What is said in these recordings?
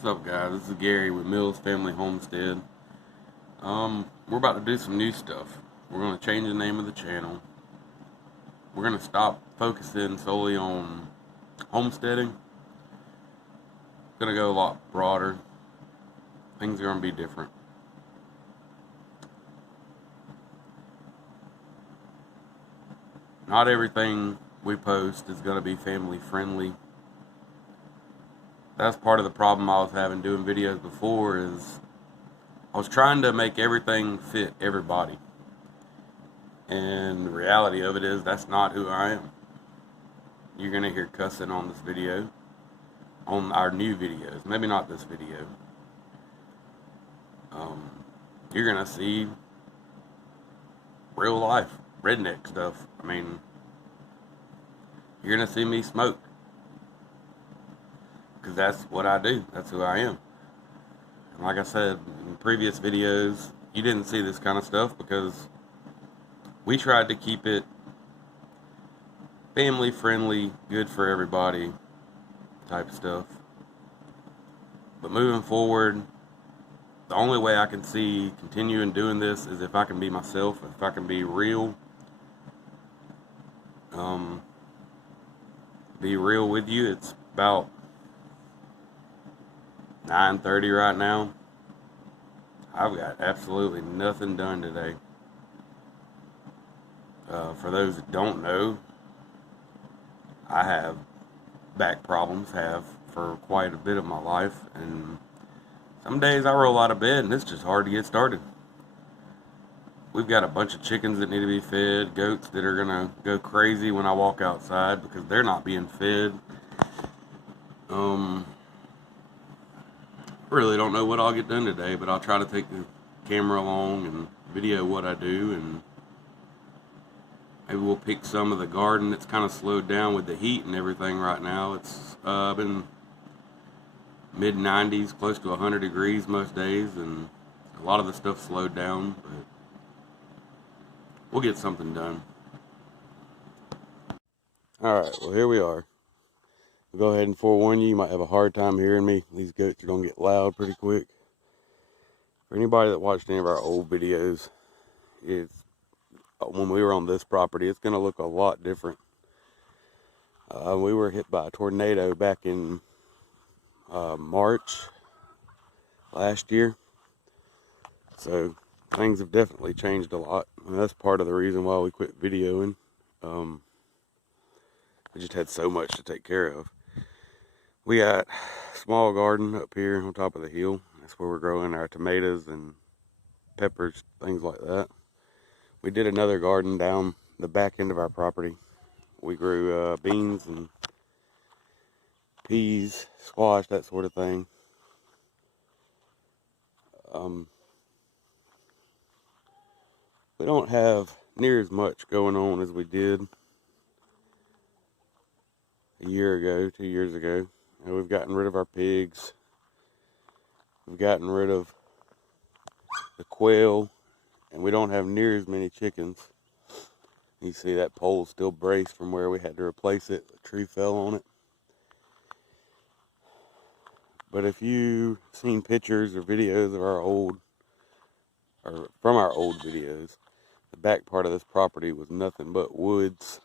What's up, guys? This is Gary with Mills Family Homestead. We're about to do some new stuff. We're going to change the name of the channel. We're going to stop focusing solely on homesteading. It's going to go a lot broader. Things are going to be different. Not everything we post is going to be family friendly. That's part of the problem I was having doing videos before is I was trying to make everything fit everybody. And the reality of it is that's not who I am. You're going to hear cussing on this video, on our new videos. Maybe not this video. You're going to see real life, redneck stuff. I mean, you're going to see me smoke. Because that's what I do. That's who I am. And like I said in previous videos, you didn't see this kind of stuff because we tried to keep it family friendly, good for everybody type stuff. But moving forward, the only way I can see continuing doing this is if I can be myself, if I can be real. Be real with you. It's about 9:30 right now. I've got absolutely nothing done today. For those that don't know, I have back problems, have for quite a bit of my life, and some days I roll out of bed and it's just hard to get started. We've got a bunch of chickens that need to be fed, goats that are gonna go crazy when I walk outside because they're not being fed. Really don't know what I'll get done today, but I'll try to take the camera along and video what I do, and maybe we'll pick some of the garden that's kind of slowed down with the heat and everything right now. It's been mid-90s, close to 100 degrees most days, and a lot of the stuff slowed down, but we'll get something done. Alright, well here we are. I'll go ahead and forewarn you, you might have a hard time hearing me. These goats are going to get loud pretty quick. For anybody that watched any of our old videos, it's when we were on this property, it's going to look a lot different. We were hit by a tornado back in March last year. So things have definitely changed a lot. And that's part of the reason why we quit videoing. We just had so much to take care of. We got a small garden up here on top of the hill. That's where we're growing our tomatoes and peppers, things like that. We did another garden down the back end of our property. We grew beans and peas, squash, that sort of thing. We don't have near as much going on as we did a year ago, 2 years ago. And we've gotten rid of our pigs. We've gotten rid of the quail, and we don't have near as many chickens. You see that pole still braced from where we had to replace it. A tree fell on it. But if you've seen pictures or videos of our old, or from our old videos, the back part of this property was nothing but woods.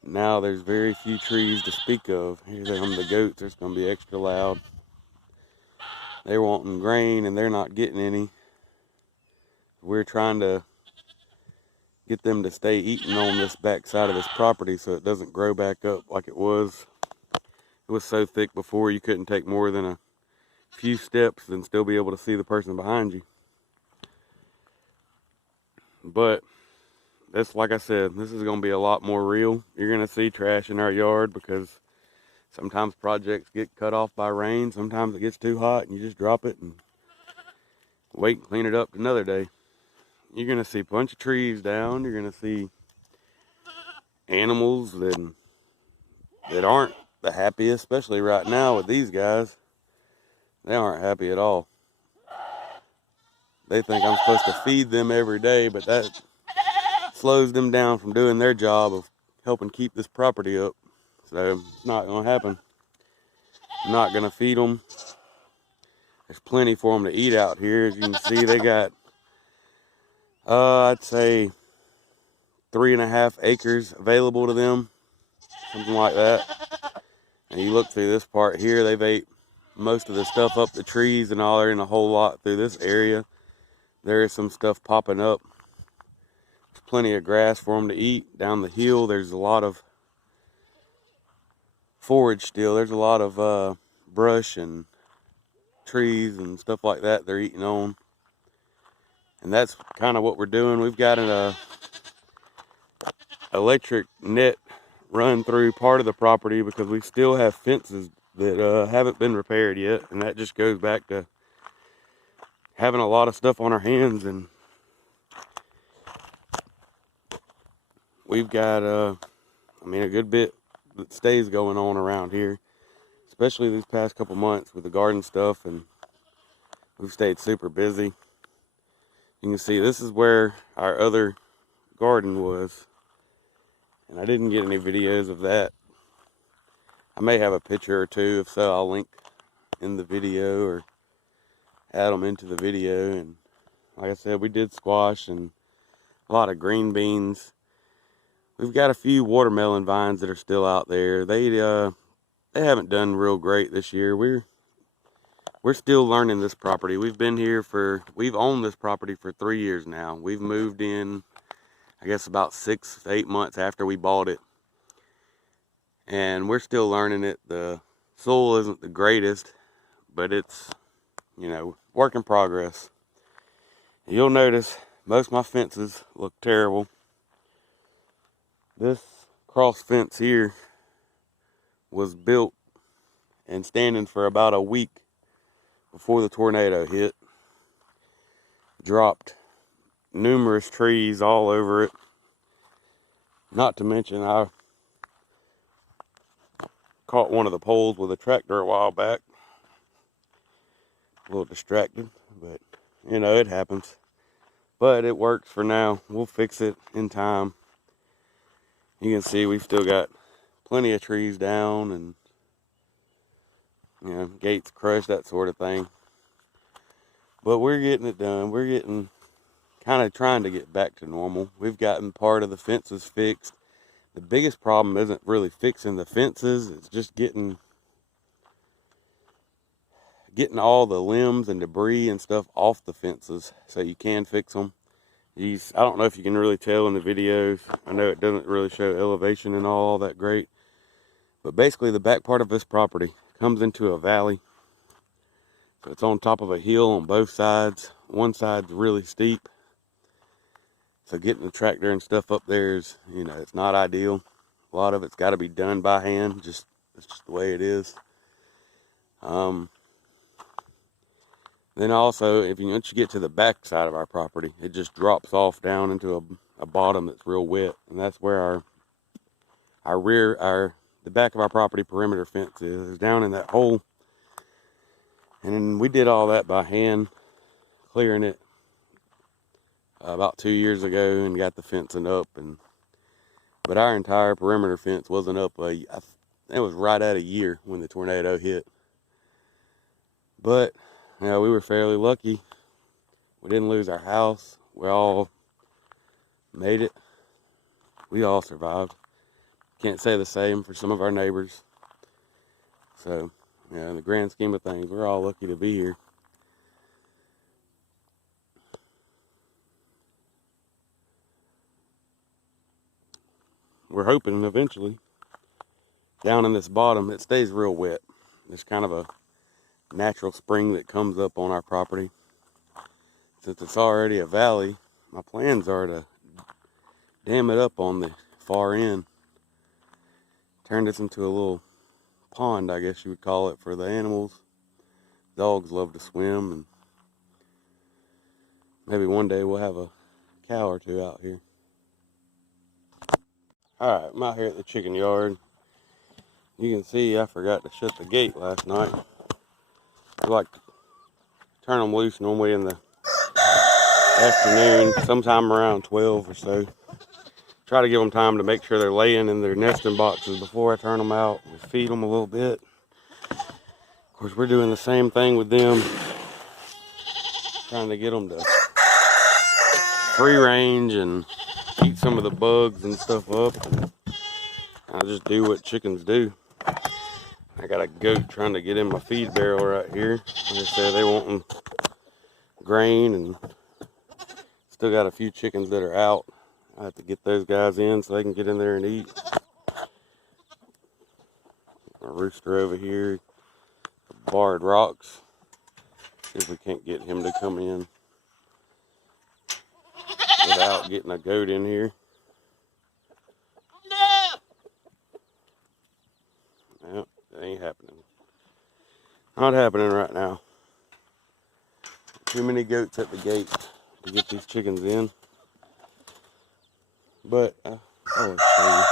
Now there's very few trees to speak of. Here they come, the goats, it's going to be extra loud. They're wanting grain and they're not getting any. We're trying to get them to stay eating on this back side of this property so it doesn't grow back up like it was. It was so thick before you couldn't take more than a few steps and still be able to see the person behind you. But that's, like I said, this is going to be a lot more real. You're going to see trash in our yard because sometimes projects get cut off by rain. Sometimes it gets too hot and you just drop it and wait and clean it up another day. You're going to see a bunch of trees down. You're going to see animals that aren't the happiest, especially right now with these guys. They aren't happy at all. They think I'm supposed to feed them every day, but that slows them down from doing their job of helping keep this property up. So it's not going to happen. I'm not going to feed them. There's plenty for them to eat out here. As you can see, they got, I'd say 3.5 acres available to them, something like that. And you look through this part here, they've ate most of the stuff up the trees and all. They're in a whole lot through this area. There is some stuff popping up. There's plenty of grass for them to eat. Down the hill, there's a lot of forage still. There's a lot of brush and trees and stuff like that they're eating on. And that's kind of what we're doing. We've got an electric net run through part of the property because we still have fences that haven't been repaired yet. And that just goes back to having a lot of stuff on our hands. And we've got, a good bit that stays going on around here, especially these past couple months with the garden stuff, and we've stayed super busy. You can see this is where our other garden was, and I didn't get any videos of that. I may have a picture or two. If so, I'll link in the video or add them into the video. And like I said, we did squash and a lot of green beans. We've got a few watermelon vines that are still out there. They haven't done real great this year. We're still learning this property. We've owned this property for 3 years now. We've moved in, I guess, about 6 to 8 months after we bought it. And we're still learning it. The soil isn't the greatest, but it's, work in progress. You'll notice most of my fences look terrible. This cross fence here was built and standing for about a week before the tornado hit. Dropped numerous trees all over it. Not to mention, I caught one of the poles with a tractor a while back. A little distracted, but it happens. But it works for now. We'll fix it in time. You can see we've still got plenty of trees down and gates crushed, that sort of thing. But we're getting it done. We're getting kind of trying to get back to normal. We've gotten part of the fences fixed. The biggest problem isn't really fixing the fences. It's just getting all the limbs and debris and stuff off the fences so you can fix them. I don't know if you can really tell in the videos. I know it doesn't really show elevation and all that great. But basically the back part of this property comes into a valley. So it's on top of a hill on both sides. One side's really steep. So getting the tractor and stuff up there is, it's not ideal. A lot of it's got to be done by hand. It's just the way it is. Then also, once you get to the back side of our property, it just drops off down into a bottom that's real wet, and that's where the back of our property perimeter fence is down in that hole. And then we did all that by hand, clearing it about 2 years ago, and got the fencing up. But our entire perimeter fence wasn't up. It was right at a year when the tornado hit. But we were fairly lucky. We didn't lose our house. We all made it. We all survived. Can't say the same for some of our neighbors. So, in the grand scheme of things, we're all lucky to be here. We're hoping eventually, down in this bottom, it stays real wet. There's kind of a natural spring that comes up on our property. Since it's already a valley, my plans are to dam it up on the far end. Turn this into a little pond, I guess you would call it, for the animals. Dogs love to swim, and maybe one day we'll have a cow or two out here. Alright, I'm out here at the chicken yard. You can see I forgot to shut the gate last night. I like to turn them loose normally in the afternoon, sometime around 12 or so. Try to give them time to make sure they're laying in their nesting boxes before I turn them out. We feed them a little bit. course, we're doing the same thing with them, trying to get them to free range and eat some of the bugs and stuff up. And I just do what chickens do. I got a goat trying to get in my feed barrel right here. Like I said, they wanting grain, and still got a few chickens that are out. I have to get those guys in so they can get in there and eat. A rooster over here, barred rocks. See if we can't get him to come in without getting a goat in here. No, that ain't happening. Not happening right now. Too many goats at the gate to get these chickens in. But I'll show you.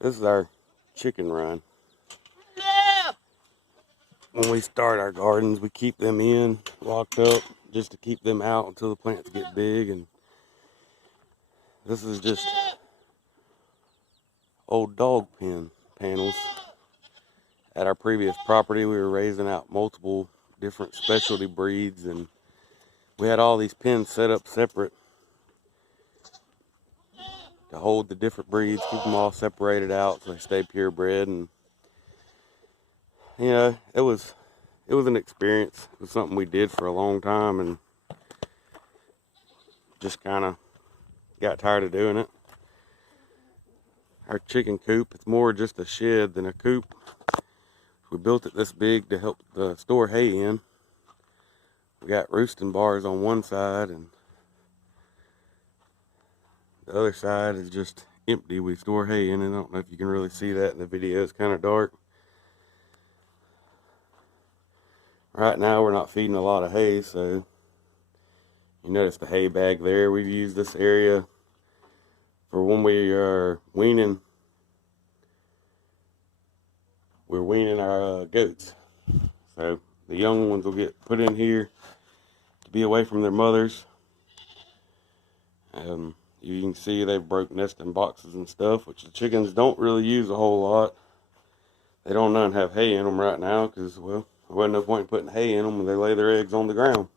This is our chicken run. When we start our gardens, we keep them in, locked up, just to keep them out until the plants get big. And this is just old dog pen panels. At our previous property, we were raising out multiple different specialty breeds, and we had all these pens set up separate to hold the different breeds, keep them all separated out so they stay purebred. And you know, it was an experience. It was something we did for a long time, and just kind of got tired of doing it. Our chicken coop, it's more just a shed than a coop. We built it this big to help store hay in. We got roosting bars on one side, and the other side is just empty. We store hay in it. I don't know if you can really see that in the video. It's kind of dark. Right now we're not feeding a lot of hay, so you notice the hay bag there. We've used this area for when we are weaning. We're weaning our goats. So the young ones will get put in here to be away from their mothers. You can see they've broke nesting boxes and stuff, which the chickens don't really use a whole lot. They don't none have hay in them right now because, well, there wasn't no point in putting hay in them when they lay their eggs on the ground.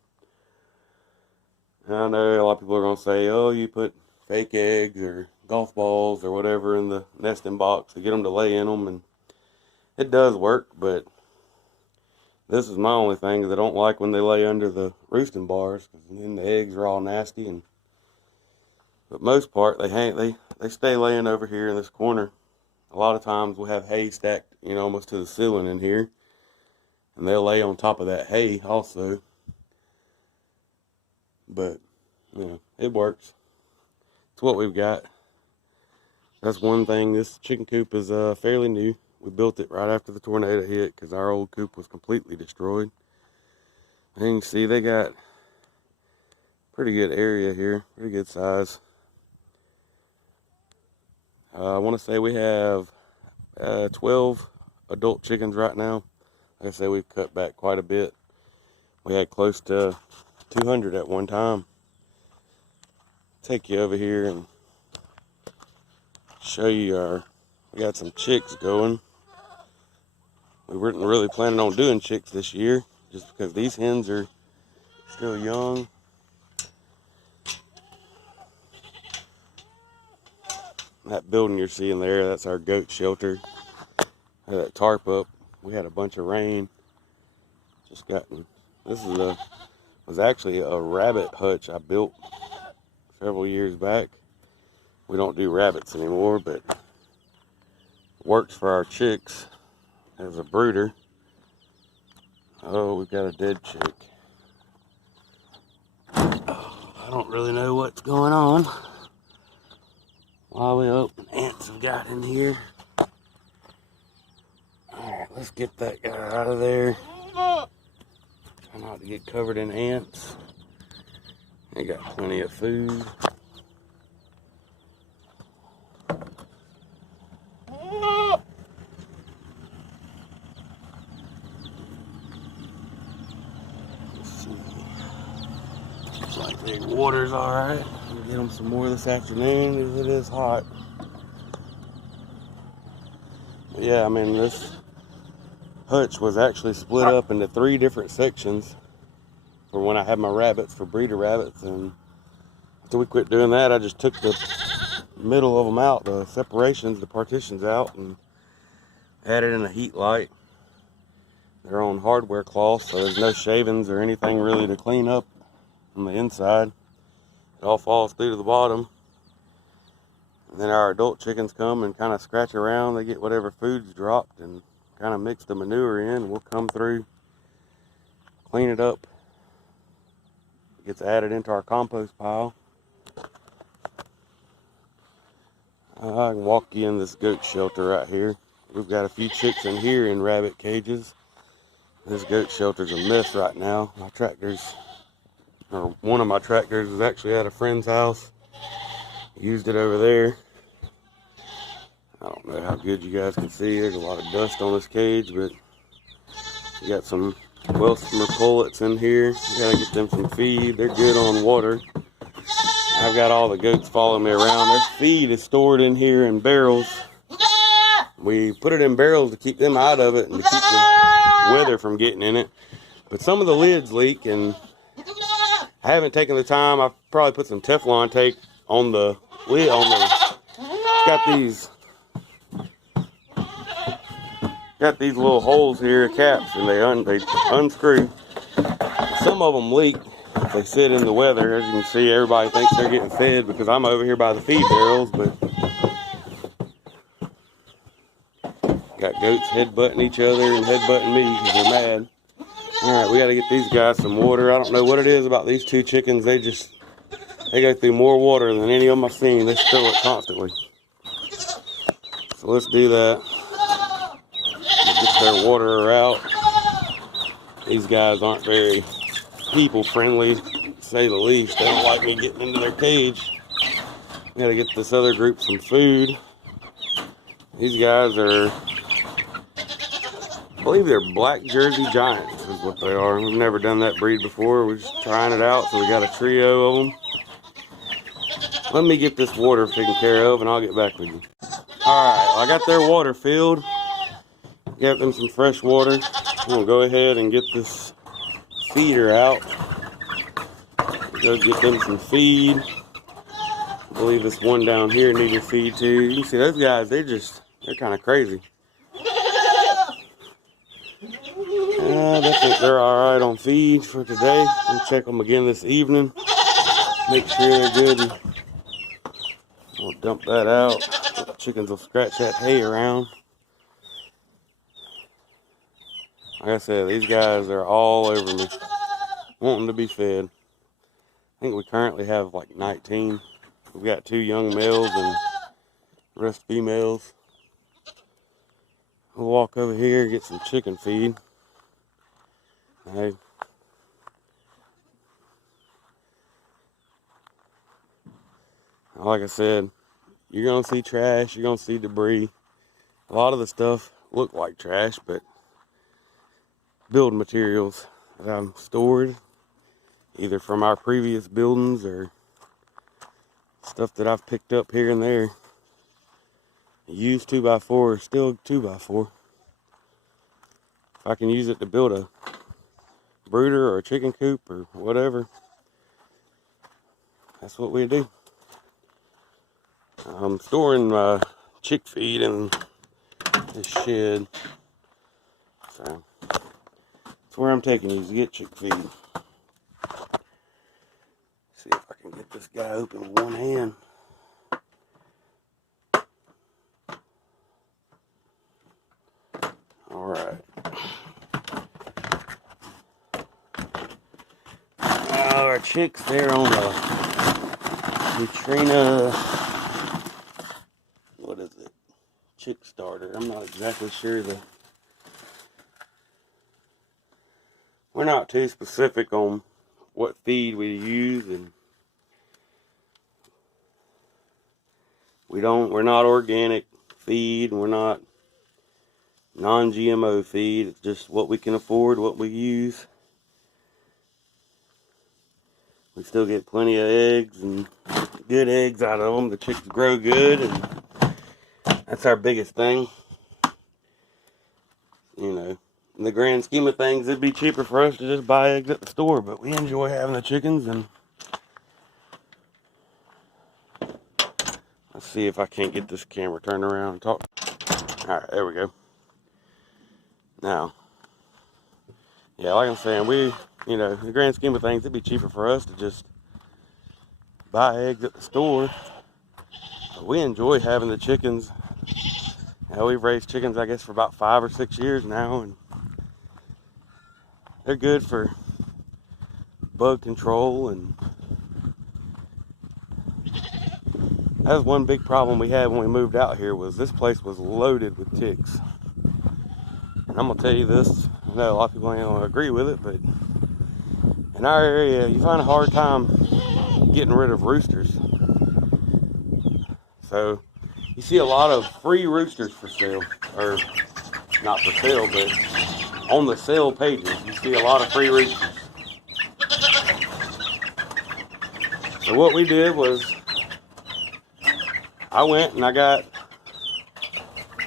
And I know a lot of people are going to say, oh, you put fake eggs or golf balls or whatever in the nesting box to get them to lay in them, and it does work, but this is my only thing is I don't like when they lay under the roosting bars, because then the eggs are all nasty. And but most part they stay laying over here in this corner. A lot of times we'll have hay stacked, you know, almost to the ceiling in here, and they'll lay on top of that hay also. But you know, it works. It's what we've got. That's one thing. This chicken coop is fairly new. We built it right after the tornado hit because our old coop was completely destroyed. And you can see they got pretty good area here, pretty good size. I want to say we have 12 adult chickens right now. Like I say, we've cut back quite a bit. We had close to 200 at one time. Take you over here and show you we got some chicks going. We weren't really planning on doing chicks this year, just because these hens are still young. That building you're seeing there, that's our goat shelter. Had that tarp up. We had a bunch of rain. Just gotten. This was actually a rabbit hutch I built several years back. We don't do rabbits anymore, but it works for our chicks as a brooder. Oh, we've got a dead chick. Oh, I don't really know what's going on. While we open, ants have got in here. Alright, let's get that guy out of there. Try not to get covered in ants. They got plenty of food. Looks like the water's alright. We'll get them some more this afternoon because it is hot. But yeah, I mean, this hutch was actually split up into 3 different sections for when I had my rabbits, for breeder rabbits. And after we quit doing that, I just took the middle of them out, the separations, the partitions out, and added in a heat light. They're on hardware cloth, so there's no shavings or anything really to clean up on the inside. It all falls through to the bottom. And then our adult chickens come and kind of scratch around. They get whatever food's dropped and kind of mix the manure in. And we'll come through, clean it up. It gets added into our compost pile. I can walk you in this goat shelter right here. We've got a few chicks in here in rabbit cages. This goat shelter's a mess right now. My tractors, or one of my tractors, is actually at a friend's house. Used it over there. I don't know how good you guys can see. There's a lot of dust on this cage, but we got some Welsmer pullets in here. We gotta get them some feed. They're good on water. I've got all the goats following me around. Their feed is stored in here in barrels. We put it in barrels to keep them out of it and to keep the weather from getting in it. But some of the lids leak, and I haven't taken the time. I've probably put some Teflon tape on the lid. Got these little holes here, caps, and they unscrew. Some of them leak if they sit in the weather. As you can see, everybody thinks they're getting fed because I'm over here by the feed barrels, but got goats headbutting each other and headbutting me because they're mad. Alright, we got to get these guys some water. I don't know what it is about these 2 chickens. They go through more water than any of them I've seen. They spill it constantly. So let's do that. Get their water out. These guys aren't very people friendly, to say the least. They don't like me getting into their cage. We got to get this other group some food. These guys are, I believe they're black Jersey Giants is what they are. We've never done that breed before. We're just trying it out, so we got a trio of them. Let me get this water taken care of and I'll get back with you. Alright, I got their water filled. Got them some fresh water. I'm going to go ahead and get this feeder out. Go get them some feed. I believe this one down here needed feed too. You can see those guys, they're kind of crazy. I think they're alright on feed for today. We'll check them again this evening. Make sure they're good. And we'll dump that out. The chickens will scratch that hay around. Like I said, these guys are all over me, wanting to be fed. I think we currently have like 19. We've got 2 young males and the rest females. We'll walk over here and get some chicken feed. Hey. Like I said, you're going to see trash, you're going to see debris. A lot of the stuff look like trash, but building materials that I've stored, either from our previous buildings or stuff that I've picked up here and there. Used 2x4, still 2x4. If I can use it to build a brooder or a chicken coop or whatever, that's what we do. I'm storing my chick feed in this shed, so that's where I'm taking these to get chick feed. See if I can get this guy open with one hand. Alright. Our chicks, they're on the Neutrina, what is it? Chick starter. I'm not exactly sure we're not too specific on what feed we use, and we're not organic feed, and we're not non-GMO feed. It's just what we can afford, what we use. We still get plenty of eggs and good eggs out of them. The chicks grow good, and that's our biggest thing. You know, in the grand scheme of things, it'd be cheaper for us to just buy eggs at the store, but we enjoy having the chickens. And let's see if I can't get this camera turned around and talk. All right, there we go. Now, yeah, like I'm saying, in the grand scheme of things, it'd be cheaper for us to just buy eggs at the store. But we enjoy having the chickens. We've raised chickens, I guess, for about 5 or 6 years now, and they're good for bug control. And that was one big problem we had when we moved out here, was this place was loaded with ticks. And I'm gonna tell you this, I know a lot of people ain't gonna agree with it, but in our area, you find a hard time getting rid of roosters. So you see a lot of free roosters for sale, or not for sale, but on the sale pages, you see a lot of free roosters. So what we did was, I went and I got,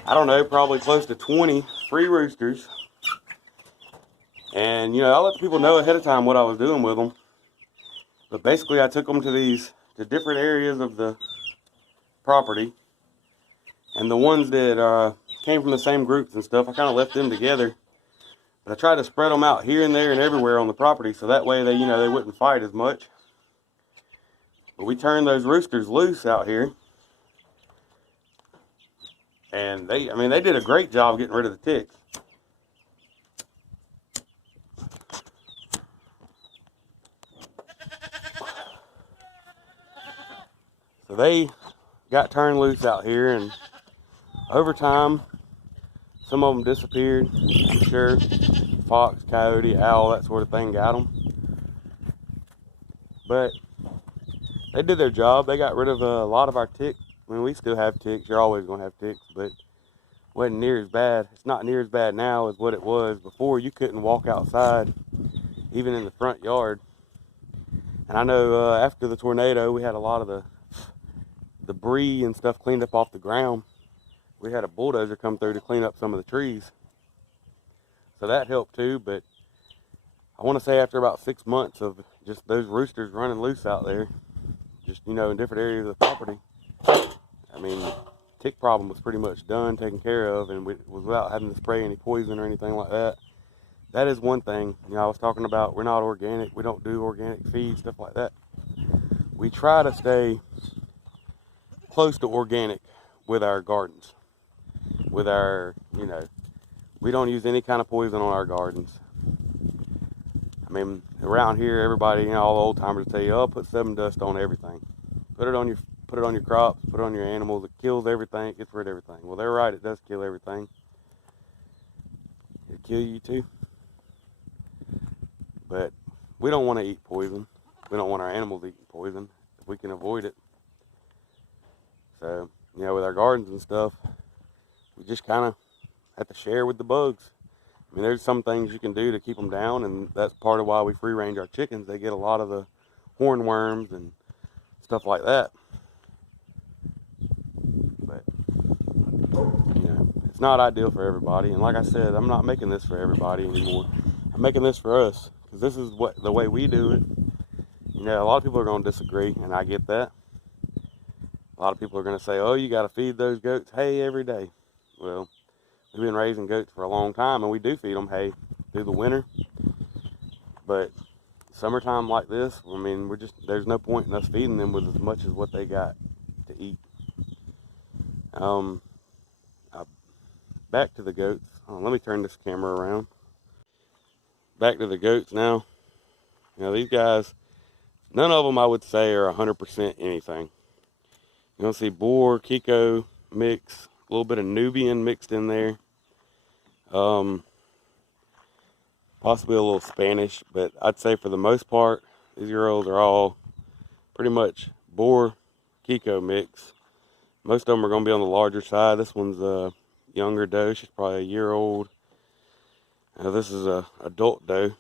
I don't know, probably close to 20 free roosters. And, I let people know ahead of time what I was doing with them. But basically, I took them to different areas of the property. And the ones that came from the same groups and stuff, I kind of left them together. But I tried to spread them out here and there and everywhere on the property, so that way they wouldn't fight as much. But we turned those roosters loose out here. And they did a great job getting rid of the ticks. So they got turned loose out here, and over time, some of them disappeared. I'm sure fox, coyote, owl, that sort of thing got them. But they did their job. They got rid of a lot of our ticks. We still have ticks. You're always going to have ticks, but it wasn't near as bad. It's not near as bad now as what it was before. You couldn't walk outside, even in the front yard. And I know after the tornado, we had a lot of the debris and stuff cleaned up off the ground. We had a bulldozer come through to clean up some of the trees. So that helped too, but I want to say after about 6 months of just those roosters running loose out there, just, in different areas of the property, tick problem was pretty much done, taken care of, and was without having to spray any poison or anything like that. That is one thing, I was talking about, we're not organic, we don't do organic feed, stuff like that. We try to stay close to organic with our gardens. With our, we don't use any kind of poison on our gardens. Around here, everybody, all the old timers tell you, oh, put 7 dust on everything. Put it on your crops, put it on your animals. It kills everything, it gets rid of everything. Well, they're right, it does kill everything. It'll kill you too. But we don't want to eat poison. We don't want our animals eating poison if we can avoid it. So, with our gardens and stuff, we just kind of have to share with the bugs. There's some things you can do to keep them down, and that's part of why we free range our chickens. They get a lot of the hornworms and stuff like that. But, it's not ideal for everybody. And like I said, I'm not making this for everybody anymore. I'm making this for us, because this is the way we do it. A lot of people are going to disagree, and I get that. A lot of people are going to say, oh, you got to feed those goats hay every day. Well, we've been raising goats for a long time, and we do feed them hay through the winter. But summertime like this, there's no point in us feeding them with as much as what they got to eat. Back to the goats. Let me turn this camera around. Back to the goats now. These guys, none of them I would say are 100% anything. You're going to see Boer, Kiko mix, a little bit of Nubian mixed in there. Possibly a little Spanish, but I'd say for the most part, these girls are all pretty much Boer, Kiko mix. Most of them are going to be on the larger side. This one's a younger doe. She's probably a year old. This is a adult doe.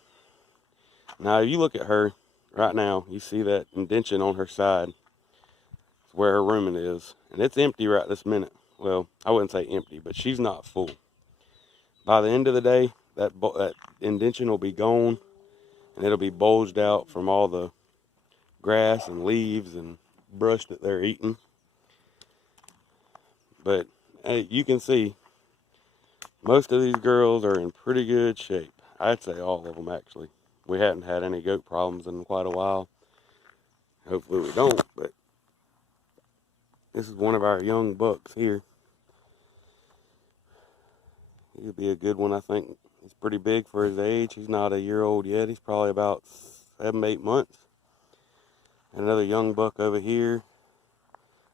Now, if you look at her right now, you see that indention on her side. It's where her rumen is. And it's empty right this minute. Well, I wouldn't say empty, but she's not full. By the end of the day, that indention will be gone, and it'll be bulged out from all the grass and leaves and brush that they're eating. But you can see most of these girls are in pretty good shape. I'd say all of them, actually. We hadn't had any goat problems in quite a while. Hopefully we don't, but this is one of our young bucks here. He'll be a good one, I think. He's pretty big for his age. He's not a year old yet. He's probably about 7, 8 months. And another young buck over here.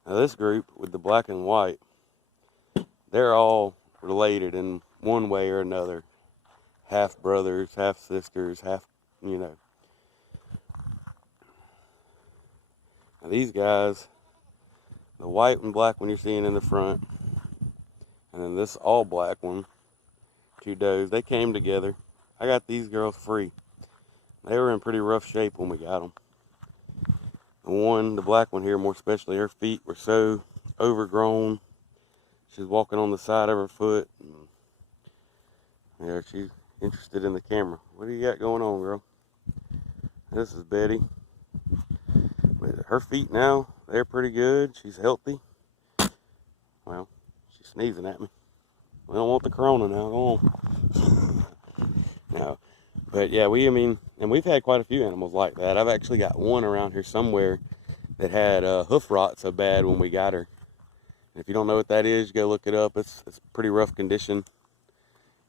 Now this group with the black and white, they're all related in one way or another. Half brothers, half sisters, half, you know. Now these guys, the white and black one you're seeing in the front, and then this all black one, 2 does, they came together. I got these girls free. They were in pretty rough shape when we got them. The black one here more especially, her feet were so overgrown. She's walking on the side of her foot. And, yeah, she's interested in the camera. What do you got going on, girl? This is Betty. But her feet now, they're pretty good. She's healthy. Well, she's sneezing at me. We don't want the corona now. Go on. No. But yeah, and we've had quite a few animals like that. I've actually got one around here somewhere that had hoof rot so bad when we got her. And if you don't know what that is, go look it up. It's pretty rough condition,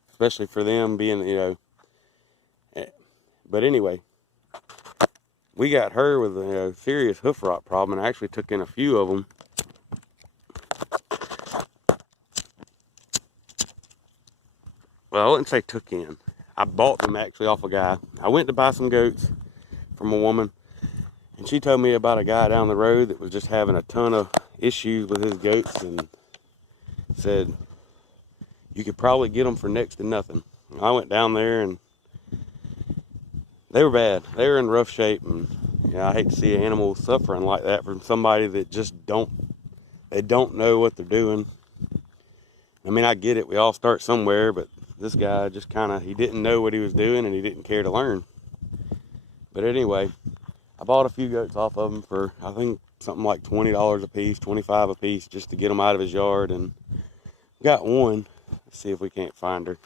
especially for them being, you know. But anyway, we got her with a serious hoof rot problem, and I actually took in a few of them. Well, I wouldn't say took in. I bought them actually off a guy. I went to buy some goats from a woman, and she told me about a guy down the road that was just having a ton of issues with his goats, and said you could probably get them for next to nothing. I went down there, and they were bad. They were in rough shape, and I hate to see an animal suffering like that from somebody that just don't know what they're doing. I mean, I get it. We all start somewhere, but this guy just he didn't know what he was doing, and he didn't care to learn. But anyway, I bought a few goats off of him for, I think, something like $20 a piece, $25 a piece, just to get them out of his yard. And got one. Let's see if we can't find her.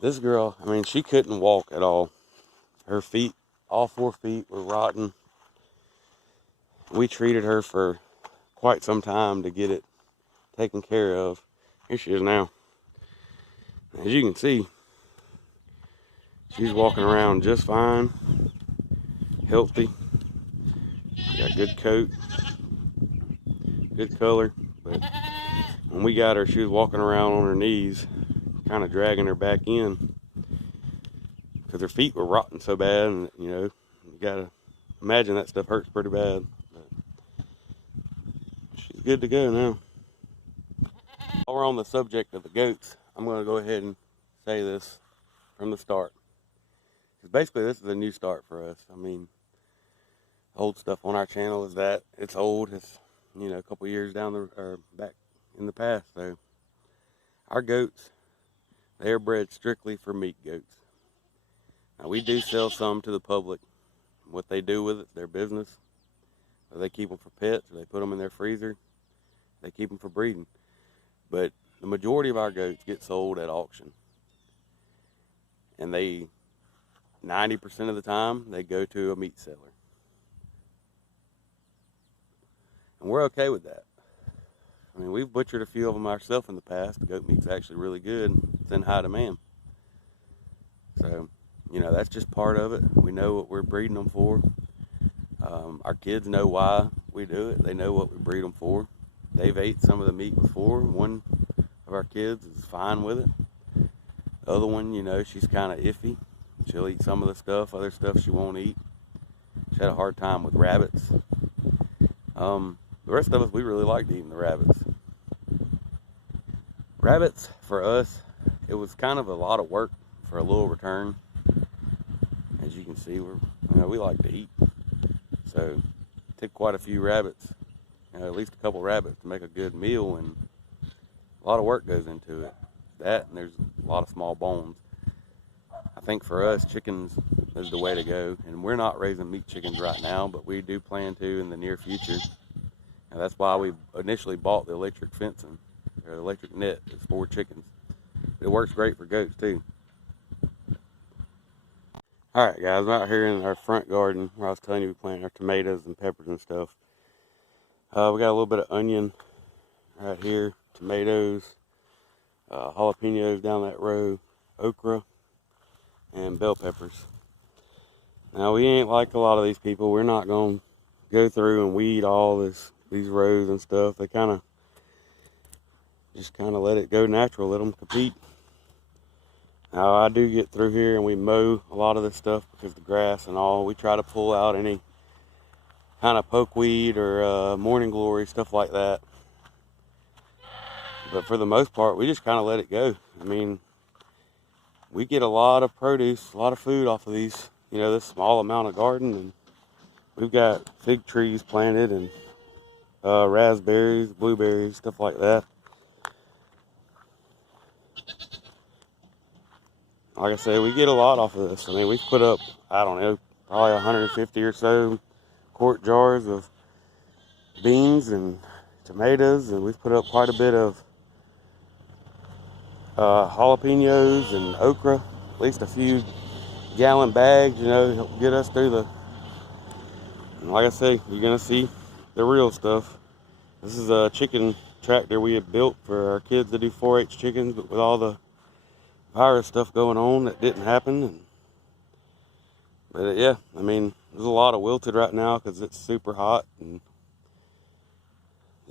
This girl, I mean, she couldn't walk at all. Her feet, all 4 feet were rotten. We treated her for quite some time to get it taken care of. Here she is now. As you can see, she's walking around just fine, healthy, got good coat, good color. But when we got her, she was walking around on her knees, kind of dragging her back in, because her feet were rotting so bad. And you gotta imagine that stuff hurts pretty bad. But she's good to go now. While we're on the subject of the goats, I'm going to go ahead and say this from the start. Because basically this is a new start for us. I mean, old stuff on our channel is that it's old. It's, a couple years back in the past. So our goats, they are bred strictly for meat goats. Now we do sell some to the public. What they do with it, their business. Or they keep them for pets, or they put them in their freezer. They keep them for breeding. But the majority of our goats get sold at auction. And 90% of the time, they go to a meat seller. And we're okay with that. I mean, we've butchered a few of them ourselves in the past. The goat meat's actually really good. It's in high demand. So, that's just part of it. We know what we're breeding them for. Our kids know why we do it. They know what we breed them for. They've ate some of the meat before. One of our kids is fine with it. The other one, she's kind of iffy. She'll eat some of the stuff. Other stuff she won't eat. She had a hard time with rabbits. The rest of us, we really liked eating the rabbits. Rabbits, for us, it was kind of a lot of work for a little return. As you can see, we like to eat. So, it took quite a few rabbits. At least a couple rabbits to make a good meal, and a lot of work goes into it. That, and there's a lot of small bones. I think for us, chickens is the way to go. And we're not raising meat chickens right now, but we do plan to in the near future. And that's why we initially bought the electric fencing, or the electric net. It's for chickens. It works great for goats too. Alright guys, I'm out here in our front garden where I was telling you we plant our tomatoes and peppers and stuff. We got a little bit of onion right here, tomatoes, jalapenos down that row, okra, and bell peppers. Now we ain't like a lot of these people. We're not going to go through and weed all these rows and stuff. They just kind of let it go natural, let them compete. Now I do get through here and we mow a lot of this stuff because the grass and all. We try to pull out any kind of pokeweed or morning glory, stuff like that. But for the most part, we just kind of let it go. I mean, we get a lot of produce, a lot of food off of these, this small amount of garden. And we've got fig trees planted and raspberries, blueberries, stuff like that. Like I said, we get a lot off of this. I mean, we've put up, I don't know, probably 150 or so quart jars of beans and tomatoes, and we've put up quite a bit of jalapenos and okra, at least a few gallon bags, to help get us through and like I say, you're gonna see the real stuff. This is a chicken tractor we had built for our kids to do 4-H chickens, but with all the virus stuff going on, that didn't happen. But yeah, I mean, there's a lot of wilted right now because it's super hot, and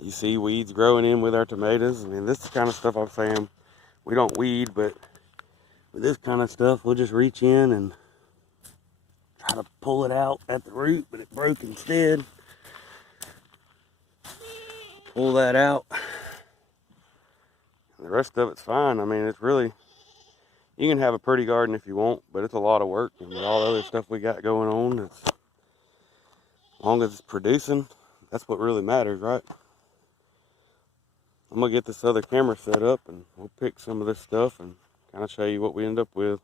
you see weeds growing in with our tomatoes. I mean, this is the kind of stuff I'm saying we don't weed, but with this kind of stuff, we'll just reach in and try to pull it out at the root, but it broke instead. Pull that out. And the rest of it's fine. I mean, it's really, you can have a pretty garden if you want, but it's a lot of work. And with all the other stuff we got going on, as long as it's producing, that's what really matters, right? I'm going to get this other camera set up and we'll pick some of this stuff and kind of show you what we end up with.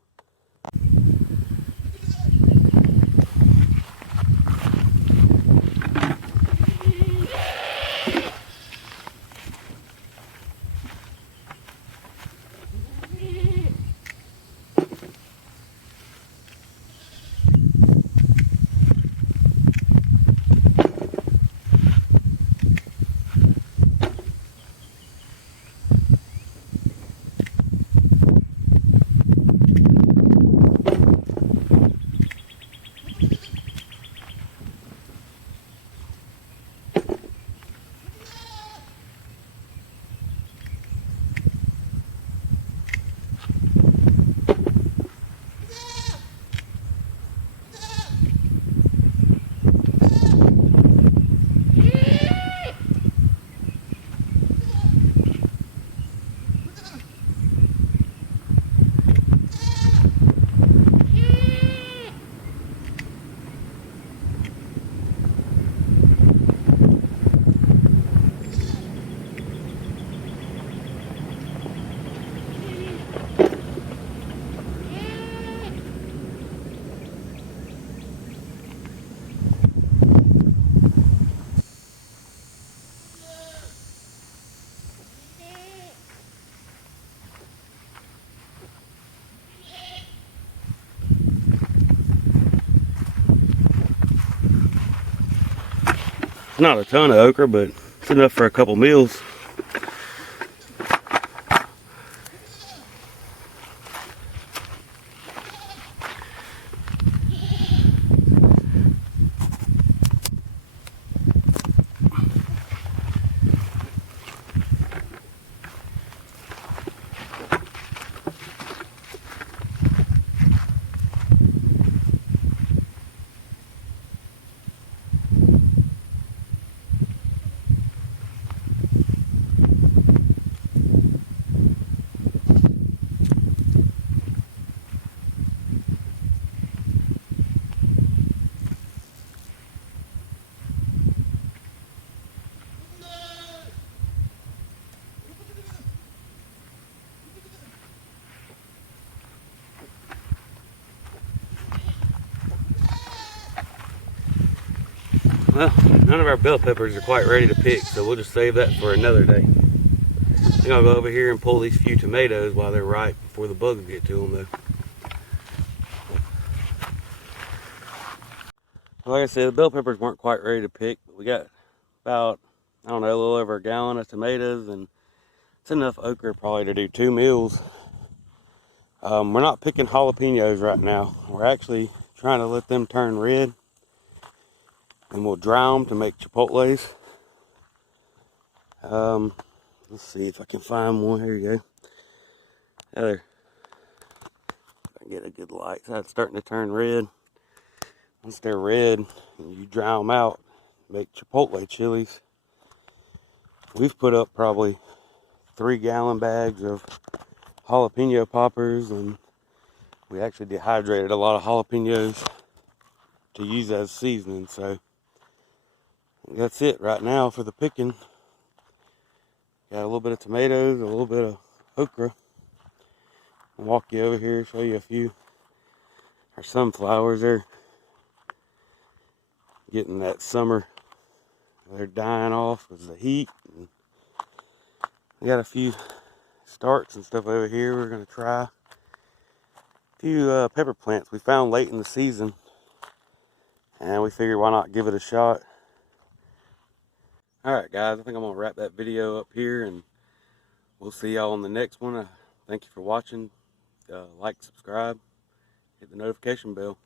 Not a ton of okra, but it's enough for a couple meals. Well, none of our bell peppers are quite ready to pick, so we'll just save that for another day. I think I'll go over here and pull these few tomatoes while they're ripe before the bugs get to them though. Like I said, the bell peppers weren't quite ready to pick, but we got about, I don't know, a little over a gallon of tomatoes, and it's enough okra probably to do 2 meals. We're not picking jalapenos right now. We're actually trying to let them turn red, and we'll dry them to make chipotles. Let's see if I can find one. Here you go. There. I can get a good light. So it's starting to turn red. Once they're red, you dry them out, make chipotle chilies. We've put up probably 3-gallon bags of jalapeno poppers, and we actually dehydrated a lot of jalapenos to use as seasoning. So that's it right now for the picking. Got a little bit of tomatoes, a little bit of okra. I'll walk you over here, show you a few. Our sunflowers are getting that summer. They're dying off with the heat. And we got a few starts and stuff over here. We're going to try a few pepper plants we found late in the season, and we figured why not give it a shot. Alright guys, I think I'm going to wrap that video up here, and we'll see y'all on the next one. Thank you for watching. Like, subscribe, hit the notification bell.